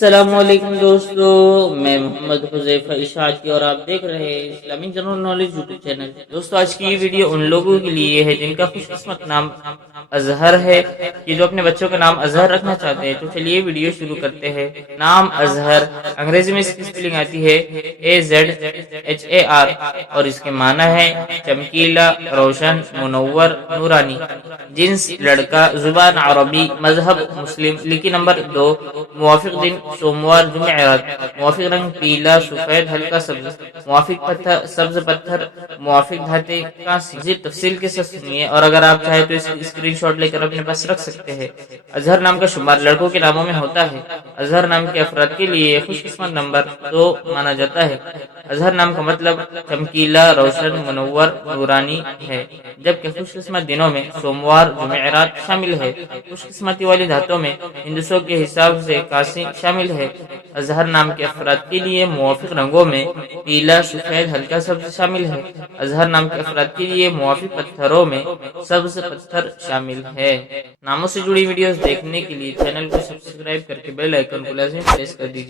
السلام علیکم دوستو، میں محمد حذیفہ اشاعتی اور آپ دیکھ رہے ہیں Islamic general knowledge YouTube channel. دوستو آج کی یہ ویڈیو ان لوگوں کے لیے ہے جن کا خوش قسمت نام اظہر ہے، کہ جو اپنے بچوں کا نام اظہر رکھنا چاہتے ہیں۔ تو چلیے ویڈیو شروع کرتے ہیں۔ نام اظہر انگریزی میں اس کی سپیلنگ آتی ہے AZHAR اور اس کے معنی ہے چمکیلا، روشن، منور، نورانی۔ جنس لڑکا، زبان عربی، مذہب مسلم۔ لکی نمبر 2، موافق دن سوموار جمعرات، موافق رنگ پیلا، سفید، ہلکا سبز، موافق پتھر سبز پتھر، موافق دھاتے کانسی۔ مزید تفصیل کے ساتھ سنیے، اور اگر آپ چاہیں تو اس کی اسکرین شاٹ لے کر اپنے پاس رکھ سکتے ہیں۔ اظہر نام کا شمار لڑکوں کے ناموں میں ہوتا ہے۔ اظہر نام کے افراد کے لیے خوش قسمت نمبر 2 مانا جاتا ہے۔ اظہر نام کا مطلب چمکیلا، روشن، منور، نورانی ہے، جبکہ خوش قسمت دنوں میں سوموار، جمعرات شامل ہے۔ خوش قسمتی والی دھاتوں میں ہندسوں کے حساب سے کانسی شامل ہے۔ اظہر نام کے افراد کے لیے موافق رنگوں میں پیلا، سفید، ہلکا سبز شامل ہے۔ اظہر نام کے افراد کے لیے موافق پتھروں میں سبز پتھر شامل ہے۔ ناموں سے جڑی ویڈیوز دیکھنے کے لیے چینل کو سبسکرائب کر کے بیل آئیکن کو لازمی پریس کر دیجیے۔